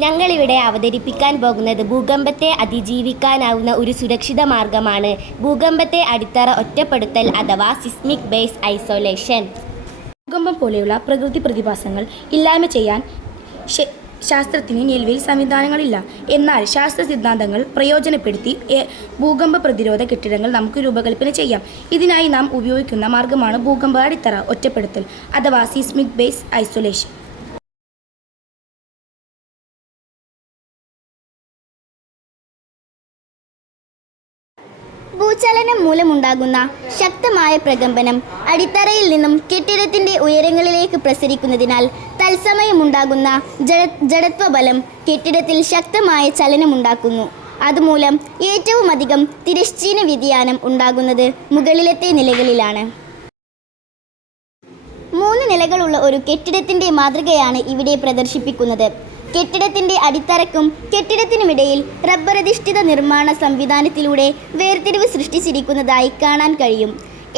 ഞങ്ങളിവിടെ അവതരിപ്പിക്കാൻ പോകുന്നത് ഭൂകമ്പത്തെ അതിജീവിക്കാനാവുന്ന ഒരു സുരക്ഷിത മാർഗമാണ് ഭൂകമ്പത്തെ അടിത്തറ ഒറ്റപ്പെടുത്തൽ അഥവാ സിസ്മിക് ബേസ് ഐസൊലേഷൻ. ഭൂകമ്പം പോലെയുള്ള പ്രകൃതി പ്രതിഭാസങ്ങൾ ഇല്ലായ്മ ചെയ്യാൻ ശാസ്ത്രത്തിന് നിലവിൽ സംവിധാനങ്ങളില്ല. എന്നാൽ ശാസ്ത്ര സിദ്ധാന്തങ്ങൾ പ്രയോജനപ്പെടുത്തി ഭൂകമ്പ പ്രതിരോധ കെട്ടിടങ്ങൾ നമുക്ക് രൂപകൽപ്പന ചെയ്യാം. ഇതിനായി നാം ഉപയോഗിക്കുന്ന മാർഗമാണ് ഭൂകമ്പ അടിത്തറ ഒറ്റപ്പെടുത്തൽ അഥവാ സിസ്മിക് ബേസ് ഐസൊലേഷൻ. ഭൂചലനം മൂലമുണ്ടാകുന്ന ശക്തമായ പ്രകമ്പനം അടിത്തറയിൽ നിന്നും കെട്ടിടത്തിൻ്റെ ഉയരങ്ങളിലേക്ക് പ്രസരിക്കുന്നതിനാൽ തത്സമയമുണ്ടാകുന്ന ജഡത്വബലം കെട്ടിടത്തിൽ ശക്തമായ ചലനമുണ്ടാക്കുന്നു. അതുമൂലം ഏറ്റവുമധികം തിരശ്ചീന വ്യതിയാനം ഉണ്ടാകുന്നത് മുകളിലത്തെ നിലകളിലാണ്. 3 നിലകളുള്ള ഒരു കെട്ടിടത്തിൻ്റെ മാതൃകയാണ് ഇവിടെ പ്രദർശിപ്പിക്കുന്നത്. കെട്ടിടത്തിൻ്റെ അടിത്തറയ്ക്കും കെട്ടിടത്തിനുമിടയിൽ റബ്ബറധിഷ്ഠിത നിർമ്മാണ സംവിധാനത്തിലൂടെ വേർതിരിവ് സൃഷ്ടിച്ചിരിക്കുന്നതായി കാണാൻ കഴിയും.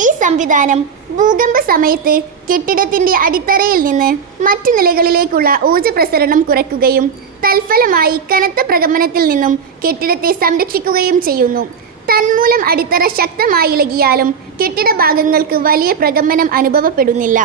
ഈ സംവിധാനം ഭൂകമ്പ സമയത്ത് കെട്ടിടത്തിൻ്റെ അടിത്തറയിൽ നിന്ന് മറ്റു നിലകളിലേക്കുള്ള ഊർജ്ജ പ്രസരണം കുറയ്ക്കുകയും തൽഫലമായി കനത്ത പ്രകമ്പനത്തിൽ നിന്നും കെട്ടിടത്തെ സംരക്ഷിക്കുകയും ചെയ്യുന്നു. തന്മൂലം അടിത്തറ ശക്തമായി ഇളകിയാലും കെട്ടിട ഭാഗങ്ങൾക്ക് വലിയ പ്രകമ്പനം അനുഭവപ്പെടുന്നില്ല.